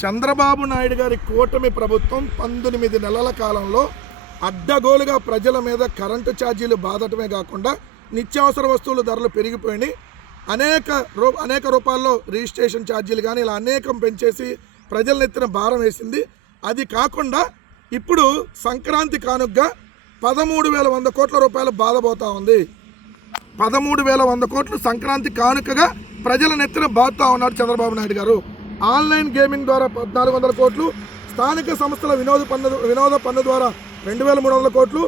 చంద్రబాబు నాయుడు గారి కూటమి ప్రభుత్వం 19 నెలల కాలంలో అడ్డగోలుగా ప్రజల మీద కరెంటు ఛార్జీలు బాధటమే కాకుండా నిత్యావసర వస్తువుల ధరలు పెరిగిపోయినాయి. అనేక రూపాల్లో రిజిస్ట్రేషన్ ఛార్జీలు కానీ ఇలా అనేకం పెంచేసి ప్రజల ఎత్తిన భారం వేసింది. అది కాకుండా ఇప్పుడు సంక్రాంతి కానుకగా 13,100 కోట్ల రూపాయలు బాధపోతూ ఉంది. 13,100 కోట్లు సంక్రాంతి కానుకగా ప్రజల నెత్తిన బాధతా ఉన్నాడు చంద్రబాబు నాయుడు గారు. ఆన్లైన్ గేమింగ్ ద్వారా 1,400 కోట్లు, స్థానిక సంస్థల వినోద పన్ను ద్వారా 2,300 కోట్లు,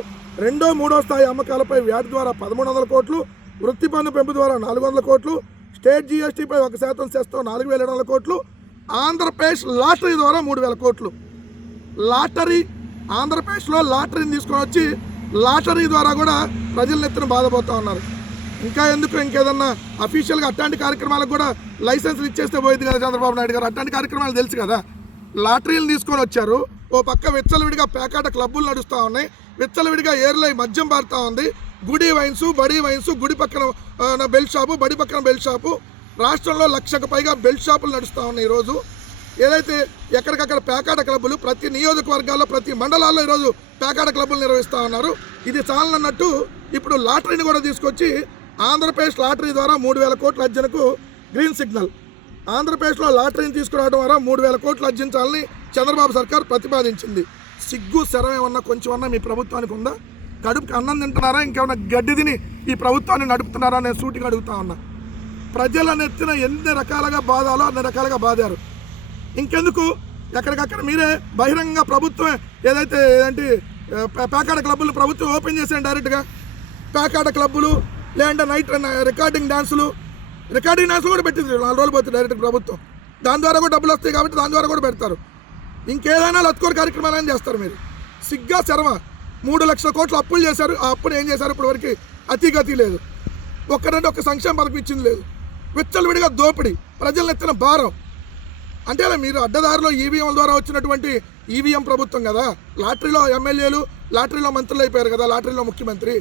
రెండో మూడో స్థాయి అమ్మకాలపై వ్యాట్ ద్వారా 1,300 కోట్లు, వృత్తి పన్ను పెంపు ద్వారా 400 కోట్లు, స్టేట్ జీఎస్టీపై 1% సెస్తో 4,700 కోట్లు, ఆంధ్రప్రదేశ్ లాటరీ ద్వారా 3,000 కోట్లు. ఆంధ్రప్రదేశ్లో లాటరీని తీసుకొని వచ్చి లాటరీ ద్వారా కూడా ప్రజల ఎత్తున బాధపోతూ ఉన్నారు. ఇంకా ఎందుకు ఇంకేదన్నా అఫీషియల్గా అట్లాంటి కార్యక్రమాలకు కూడా లైసెన్సులు ఇచ్చేస్తే పోయింది కదా చంద్రబాబు నాయుడు గారు. అట్లాంటి కార్యక్రమాలు తెలుసు కదా. లాటరీలు తీసుకొని వచ్చారు. ఓ పక్క విచ్చలవిడిగా పేకాట క్లబ్బులు నడుస్తూ ఉన్నాయి, విచ్చలవిడిగా ఏర్లై మద్యం పారుతూ ఉంది. గుడి వైన్స్, బడి వైన్స్, గుడి పక్కన బెల్ట్ షాపు, బడి పక్కన బెల్ట్ షాపు. రాష్ట్రంలో 1,00,000కు పైగా బెల్ట్ షాపులు నడుస్తూ ఉన్నాయి ఈరోజు. ఏదైతే ఎక్కడికక్కడ పేకాట క్లబ్బులు ప్రతి నియోజకవర్గాల్లో ప్రతి మండలాల్లో ఈరోజు పేకాట క్లబ్బులు నిర్వహిస్తూ ఉన్నారు. ఇది చాలన్నట్టు ఇప్పుడు లాటరీని కూడా తీసుకొచ్చి ఆంధ్రప్రదేశ్ లాటరీ ద్వారా 3,000 కోట్ల అర్జనకు గ్రీన్ సిగ్నల్. ఆంధ్రప్రదేశ్లో లాటరీని తీసుకురావడం ద్వారా 3,000 కోట్లు అర్జించాలని చంద్రబాబు సర్కార్ ప్రతిపాదించింది. సిగ్గు శరం ఏమన్నా కొంచెమన్నా మీ ప్రభుత్వానికి ఉందా? కడుపుకి అన్నం తింటున్నారా, ఇంకేమన్నా గడ్డి తిని ఈ ప్రభుత్వాన్ని నడుపుతున్నారా? నేను సూటిగా అడుగుతా ఉన్నా. ప్రజల నెత్తిన ఎన్ని రకాలుగా బాధాలో అన్ని రకాలుగా బాధారు. ఇంకెందుకు ఎక్కడికక్కడ మీరే బహిరంగ ప్రభుత్వం ఏదైతే పేకాట క్లబ్బులు ప్రభుత్వం ఓపెన్ చేసాను డైరెక్ట్గా. పేకాట క్లబ్బులు లేదంటే నైట్ రికార్డింగ్ డ్యాన్సులు కూడా పెట్టింది 4 రోజులు పోతుంది డైరెక్ట్ ప్రభుత్వం. దాని ద్వారా కూడా డబ్బులు వస్తాయి కాబట్టి దాని ద్వారా కూడా పెడతారు. ఇంకేదైనా లత్కోర్ కార్యక్రమాలు చేస్తారు మీరు. సిగ్గా శర్మ 3 లక్షల కోట్లు అప్పులు చేశారు. ఆ అప్పులు ఏం చేశారు? ఇప్పటి వరకు అతిగతి లేదు. ఒక్క సంక్షేమ పథకం ఇచ్చింది లేదు. విచ్చలవిడిగా దోపిడీ, ప్రజలను ఎత్తిన భారం. అంటే అలా మీరు అడ్డదారిలో ఈవీఎంల ద్వారా వచ్చినటువంటి ఈవీఎం ప్రభుత్వం కదా. లాటరీలో ఎమ్మెల్యేలు, లాటరీలో మంత్రులు అయిపోయారు కదా, లాటరీలో ముఖ్యమంత్రి.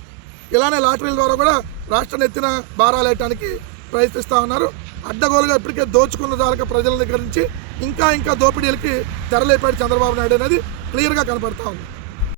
ఇలానే లాటరీల ద్వారా కూడా రాష్ట్రాన్ని ఎత్తిన భారాలు వేయడానికి ప్రయత్నిస్తూ ఉన్నారు. అడ్డగోలుగా ఇప్పటికే దోచుకున్న దాకా ప్రజల దగ్గర నుంచి ఇంకా దోపిడీలకి తెరలేపాడు చంద్రబాబు నాయుడు అనేది క్లియర్గా కనపడతా ఉంది.